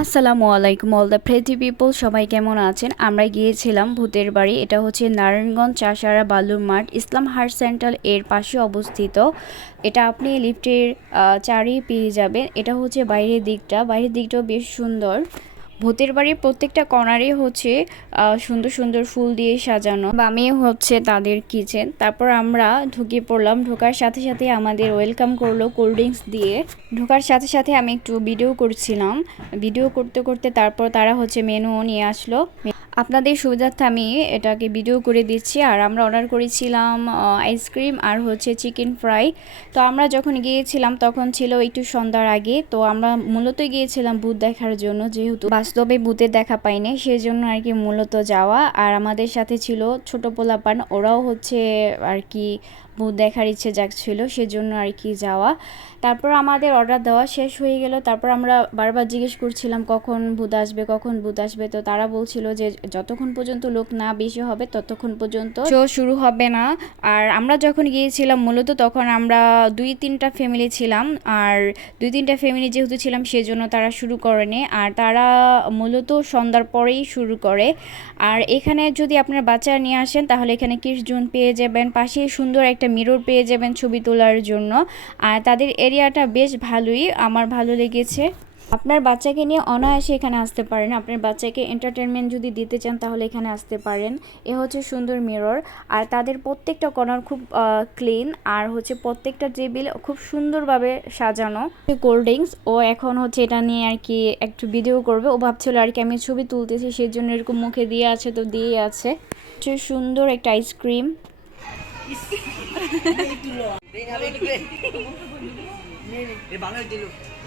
আসসালামু আলাইকুম all the ফ্রেজি people সবাই কেমন আছেন? আমরা গিয়েছিলাম ভূতের বাড়ি, এটা হচ্ছে নারায়ণগঞ্জ চাষারা বালুর মাঠ, ইসলাম হার্ট সেন্টার এর পাশে অবস্থিত। এটা আপনি লিফটের চারি পেয়ে যাবেন। এটা হচ্ছে বাইরের দিকটা, বাইরের দিকটাও বেশ সুন্দর। ভূতের বাড়ির প্রত্যেকটা কর্নারে হচ্ছে সুন্দর সুন্দর ফুল দিয়ে সাজানো। বামে হচ্ছে তাদের কিচেন। তারপর আমরা ঢুকে পড়লাম। ঢোকার সাথে সাথে আমাদের ওয়েলকাম করল কোল্ড ড্রিঙ্কস দিয়ে। ঢোকার সাথে সাথে আমি একটু ভিডিও করছিলাম। ভিডিও করতে করতে তারপর তারা হচ্ছে মেনু নিয়ে আসলো। আপনাদের সুবিধার্থে আমি এটাকে ভিডিও করে দিচ্ছি। আর আমরা অর্ডার করেছিলাম আইসক্রিম আর হচ্ছে চিকেন ফ্রাই তো আমরা যখন গিয়েছিলাম, তখন ছিল একটু সন্ধ্যার আগে। তো আমরা মূলত গিয়েছিলাম ভূত দেখার জন্য, যেহেতু বাস্তবে ভূতের দেখা পাইনি সেই জন্য আর কি মূলত যাওয়া। আর আমাদের সাথে ছিল ছোট পোলাপান, ওরাও হচ্ছে আর কি ভূত দেখার ইচ্ছে জাগছিল, সেজন্য আর কি যাওয়া। তারপর আমাদের অর্ডার দেওয়া শেষ হয়ে গেল। তারপর আমরা বারবার জিজ্ঞেস করছিলাম, কখন ভূত আসবে, কখন ভূত আসবে? তো তারা বলছিল যে যতক্ষণ পর্যন্ত লোক না বেশি হবে, ততক্ষণ পর্যন্ত শো শুরু হবে না। আর আমরা যখন গিয়েছিলাম মূলত তখন আমরা দুই তিনটা ফ্যামিলি ছিলাম। আর দুই তিনটা ফ্যামিলি যেহেতু ছিলাম, সেজন্য তারা শুরু করেনি। আর তারা মূলত সন্ধ্যার পরেই শুরু করে। আর এখানে যদি আপনার বাচ্চা নিয়ে আসেন, তাহলে এখানে কিস জুন পেয়ে যাবেন। পাশে সুন্দর একটা মিরর পেয়ে যাবেন ছবি তোলার জন্য। আর তাদের এরিয়াটা বেশ ভালোই। আমার ভালো লেগেছে। আপনার বাচ্চাকে নিয়ে অনায়াসে এখানে আসতে পারেন। আপনার বাচ্চাকে এন্টারটেনমেন্ট যদি দিতে চান তাহলে এখানে আসতে পারেন। এ হচ্ছে সুন্দর মিরর আর তাদের প্রত্যেকটা কর্নার খুব ক্লিন আর হচ্ছে প্রত্যেকটা টেবিল খুব সুন্দরভাবে সাজানো। কোল্ড ড্রিঙ্কস ও এখন হচ্ছে এটা নিয়ে আর কি একটু ভিডিও করবে। ও ভাবছিল আর কি আমি ছবি তুলতেছি সেই জন্য এরকম মুখে দিয়ে আছে তো দিয়ে আছে। হচ্ছে সুন্দর একটা আইসক্রিম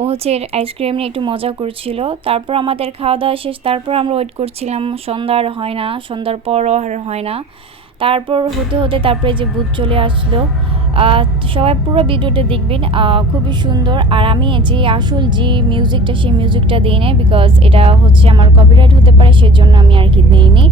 ও হচ্ছে আইসক্রিম নিয়ে একটু মজা করছিল। তারপর আমাদের খাওয়া দাওয়া শেষ, তারপর আমরা ওয়েট করছিলাম। সন্ধ্যা আর হয় না, সন্ধ্যার পরও আর হয় না। তারপর হতে হতে তারপরে যে ভূত চলে আসলো। সবাই পুরো ভিডিওটা দেখবেন। খুবই সুন্দর। আর আমি যে আসল যে মিউজিকটা সেই মিউজিকটা দিই নাই বিকজ এটা হচ্ছে আমার কপিরাইট হতে পারে, সেজন্য আমি আর কি দিইনি।